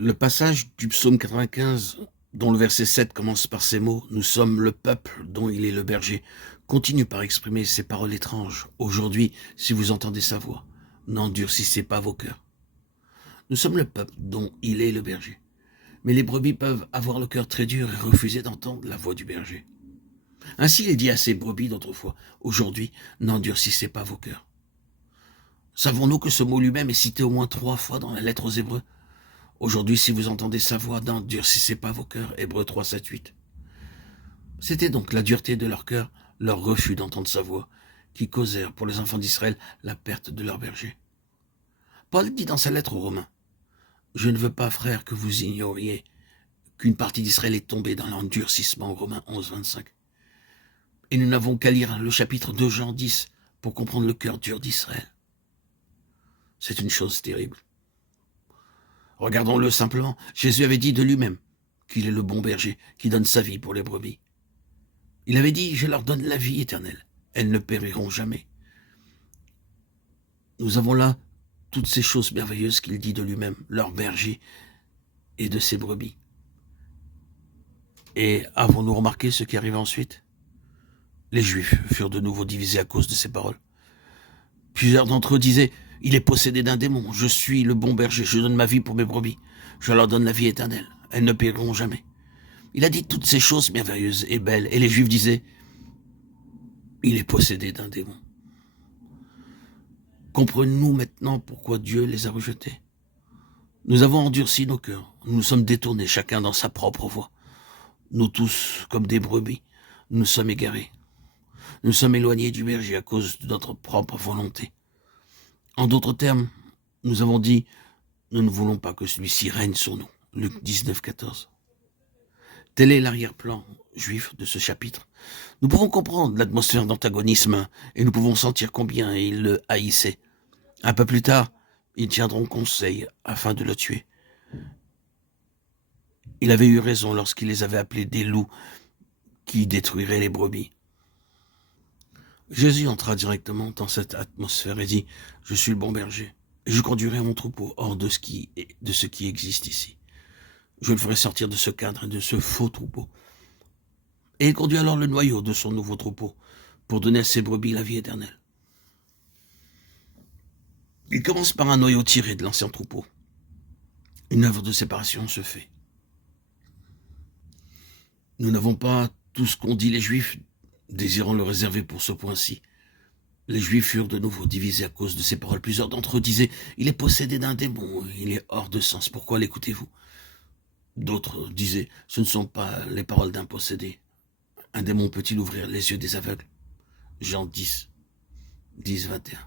Le passage du psaume 95, dont le verset 7 commence par ces mots « Nous sommes le peuple dont il est le berger », continue par exprimer ces paroles étranges. Aujourd'hui, si vous entendez sa voix, n'endurcissez pas vos cœurs. Nous sommes le peuple dont il est le berger. Mais les brebis peuvent avoir le cœur très dur et refuser d'entendre la voix du berger. Ainsi il est dit à ces brebis d'autrefois, aujourd'hui, n'endurcissez pas vos cœurs. Savons-nous que ce mot lui-même est cité au moins 3 fois dans la lettre aux Hébreux? Aujourd'hui, si vous entendez sa voix, n'endurcissez pas vos cœurs. Hébreux 3, 7, 8. C'était donc la dureté de leur cœur, leur refus d'entendre sa voix, qui causèrent pour les enfants d'Israël la perte de leur berger. Paul dit dans sa lettre aux Romains, « Je ne veux pas, frères, que vous ignoriez qu'une partie d'Israël est tombée dans l'endurcissement » Romains 11, 25. Et nous n'avons qu'à lire le chapitre 2 Jean 10 pour comprendre le cœur dur d'Israël. C'est une chose terrible. Regardons-le simplement. Jésus avait dit de lui-même qu'il est le bon berger qui donne sa vie pour les brebis. Il avait dit, je leur donne la vie éternelle. Elles ne périront jamais. Nous avons là toutes ces choses merveilleuses qu'il dit de lui-même, leur berger et de ses brebis. Et avons-nous remarqué ce qui arrive ensuite? Les Juifs furent de nouveau divisés à cause de ces paroles. Plusieurs d'entre eux disaient, il est possédé d'un démon, je suis le bon berger, je donne ma vie pour mes brebis, je leur donne la vie éternelle, elles ne périront jamais. Il a dit toutes ces choses merveilleuses et belles, et les Juifs disaient, il est possédé d'un démon. Comprenons-nous maintenant pourquoi Dieu les a rejetés? Nous avons endurci nos cœurs, nous nous sommes détournés, chacun dans sa propre voie. Nous tous, comme des brebis, nous sommes égarés. Nous sommes éloignés du berger à cause de notre propre volonté. En d'autres termes, nous avons dit, nous ne voulons pas que celui-ci règne sur nous. Luc 19, 14. Tel est l'arrière-plan juif de ce chapitre. Nous pouvons comprendre l'atmosphère d'antagonisme et nous pouvons sentir combien ils le haïssaient. Un peu plus tard, ils tiendront conseil afin de le tuer. Il avait eu raison lorsqu'il les avait appelés des loups qui détruiraient les brebis. Jésus entra directement dans cette atmosphère et dit « Je suis le bon berger, et je conduirai mon troupeau hors de ce qui existe ici. Je le ferai sortir de ce cadre et de ce faux troupeau. » Et il conduit alors le noyau de son nouveau troupeau pour donner à ses brebis la vie éternelle. Il commence par un noyau tiré de l'ancien troupeau. Une œuvre de séparation se fait. Nous n'avons pas tout ce qu'ont dit les Juifs, désirant le réserver pour ce point-ci. Les Juifs furent de nouveau divisés à cause de ces paroles. Plusieurs d'entre eux disaient « Il est possédé d'un démon, il est hors de sens, pourquoi l'écoutez-vous » D'autres disaient « Ce ne sont pas les paroles d'un possédé. Un démon peut-il ouvrir les yeux des aveugles » Jean 10, 10, 21.